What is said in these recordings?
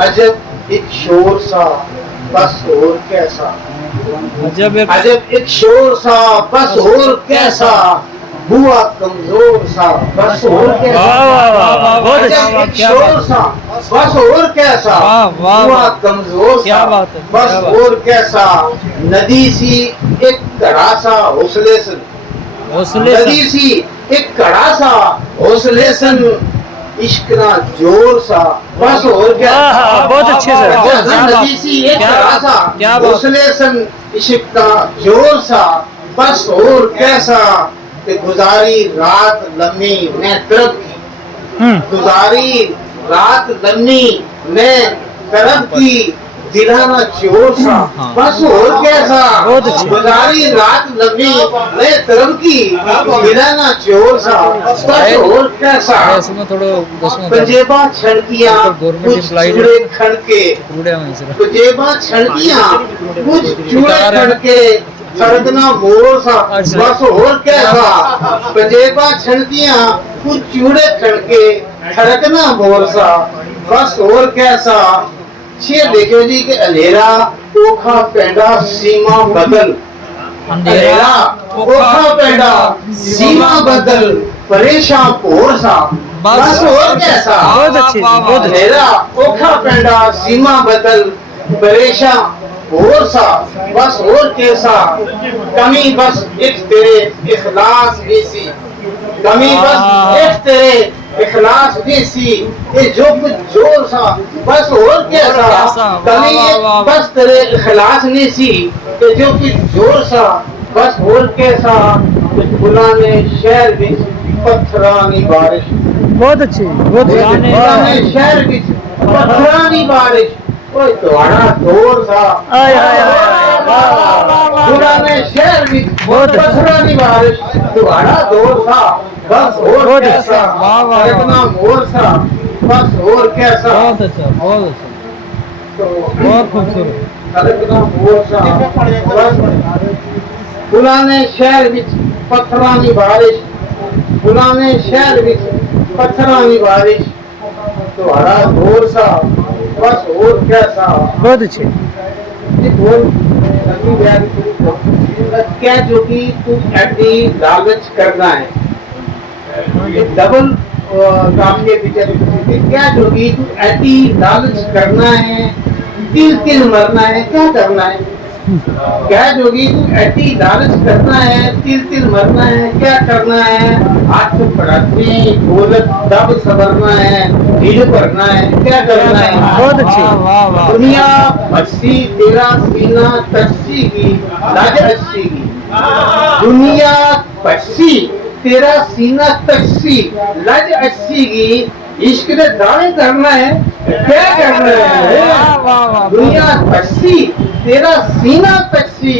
अजब एक शोर सा बस और कैसा, अजब एक शोर सा बस और कैसा, हुआ कमजोर सा बस और कैसा। बहुत अजब एक क्या शोर बात सा बस और कैसा, वाह, हुआ कमजोर क्या सा बात है, बस क्या बात। और कैसा। नदी सी एक कड़ा सा हौसले सन, हौसले नदी सी एक कड़ा सा हौसले सन, इश्क ना जोर सा बस और क्या। बहुत अच्छे सर, बहुत क्या नदी बात, सी एक क्या कड़ा सा क्या बात। हौसले सन, इश्क का जोर सा बस और कैसा। कि गुजारी रात लम्ही मैं तरफ की, गुजारी रात लम्ही मैं तरफ की, दिलाना चोर सा बस और कैसा। बहुत अच्छी। गुजारी रात लम्ही मैं तरफ की, दिलाना चोर सा बस और कैसा। इसमें थोड़ा पंजेबा छड़कियां गवर्नमेंट कुछ एम्प्लॉय चूड़े खड़के, पंजेबा छड़कियां कुछ चूड़े खड़के, सड़कना मोर सा बस और कैसा। पंजेबा छड़कियां कुछ चूड़े खड़के, सड़कना मोर सा बस और कैसा। छे देखो जी के अंधेरा ओखा पेंडा सीमा बदल, अंधेरा ओखा पेंडा सीमा बदल, परेशान भोर सा बस और कैसा। बहुत अच्छी, बहुत अच्छी। अंधेरा ओखा पेंडा सीमा बदल, परेशान भोर सा बस और कैसा। कमी बस एक तेरे इखलास जैसी, कमी बस एक तेरे इखलास जैसी, ये जो कुछ जोर सा बस और कैसा। कमी बस तेरे इखलास जैसी, ये जो कुछ जोर सा बस और कैसा। पुराने शहर विच पत्थरानी बारिश, बहुत अच्छी, बहुत पुराने शहर विच पत्थरानी बारिश, ओए तुम्हारा जोर सा। पुराने शहर विच पत्थरानी बारिश, तुम्हारा जोर सा बस और कैसा। सड़कना मोर सा बस और कैसा। बहुत अच्छा, बहुत अच्छा, बहुत खूबसूरत। सड़कना मोर सा बस। पुराने शहर विच पत्थरानी बारिश, पुराने शहर विच पत्थरानी बारिश, तुम्हारा जोर सा बस और कैसा। बहुत अच्छे। क्या जो कि तू ऐसी लालच करना है, डबल काम के पीछे क्या जो कि तू ऐसी लालच करना है, तिल तिल मरना है क्या करना है। क्या जोगी तू ऐसी लालच करना है, तिल तिल मरना है क्या करना है। हाथ पढ़ाती दौलत दब संवरना है, ढील करना है क्या करना है। बहुत अच्छी। दुनिया अस्सी तेरा सीना तस्सी की लाज अस्सी की, दुनिया पस्सी तेरा सीना तस्सी लाज अस्सी की, इश्क के दावे करना है क्या करना है। दुनिया अस्सी तेरा सीना तस्सी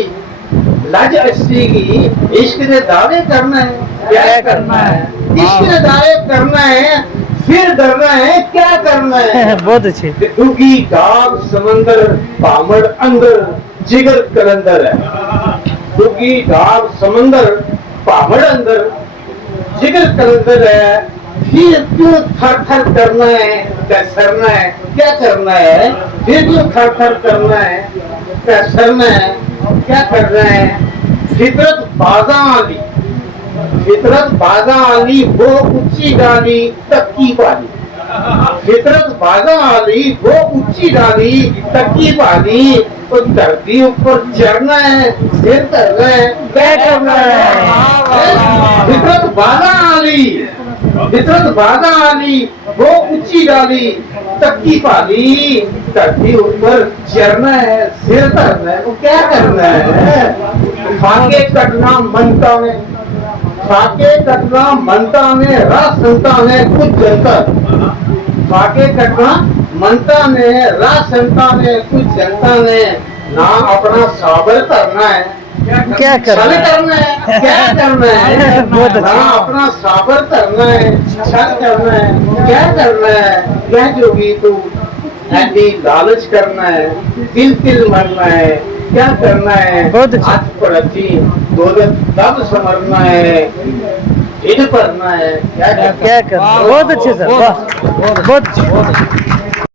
लज अस्सी की, इश्क के दावे करना है क्या करना है। इश्क के दावे करना है फिर डरना है क्या करना है। बहुत अच्छी। दुखी दाग समंदर पामड़ अंदर जिगर कलंदर है, दुखी दाग समंदर पामड़ अंदर जिगर कलंदर है। फिर क्यों थर थर करना है क्या सरना है क्या करना है। फिर क्यों थर थर करना है क्या सरना है क्या करना है। फितरत बाजा आली, फितरत बाजा आली वो ऊंची डाली तक्की पाली, फितरत बाजा आली वो ऊंची डाली तक्की पाली। तो धरती ऊपर चढ़ना है सिर करना है क्या करना है। फितरत बाजा आली, फितरत बाजा आली वो ऊंची डाली तक्की पाली, धरती ऊपर चढ़ना है सिर करना है वो क्या करना है। फाके कटना मनता में, फाके कटना मनता में राह संता में कुछ जंतर, फाके कटना मनता में राह संता में कुछ जनता ने, ना अपना साबर करना है क्या करना है क्या करना है। बहुत अच्छा। ना अपना साबर करना है छल करना है क्या करना है। क्या जोगी तू ऐसी लालच करना है, तिल तिल मरना है क्या करना है। बहुत अच्छा। हाथ पड़ती दौलत दब संवरना है, ढील करना है क्या क्या करना। बहुत अच्छे सर, बहुत अच्छे।